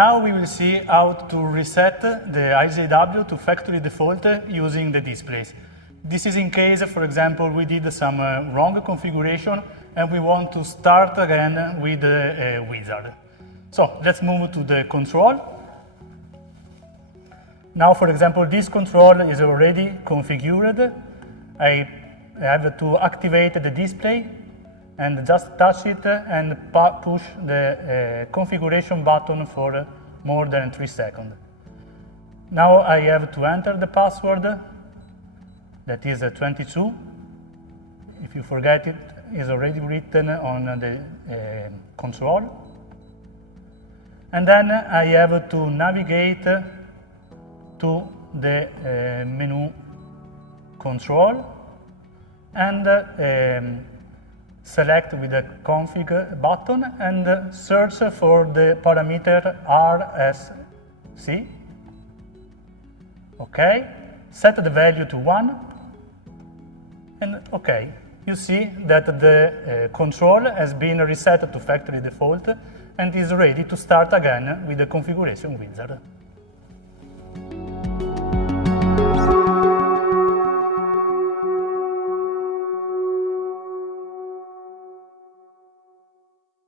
Now we will see how to reset the IZW to factory default using the displays. This is in case, for example, we did some wrong configuration and we want to start again with the wizard. So let's move to the control. Now, for example, this control is already configured. I have to activate the display and just touch it and push the configuration button for more than 3 seconds. Now I have to enter the password, that is 22. If you forget it, it's already written on the control. And then I have to navigate to the menu control and select with the config button and search for the parameter RSC. Okay, set the value to 1 and okay. You see that the control has been reset to factory default and is ready to start again with the configuration wizard.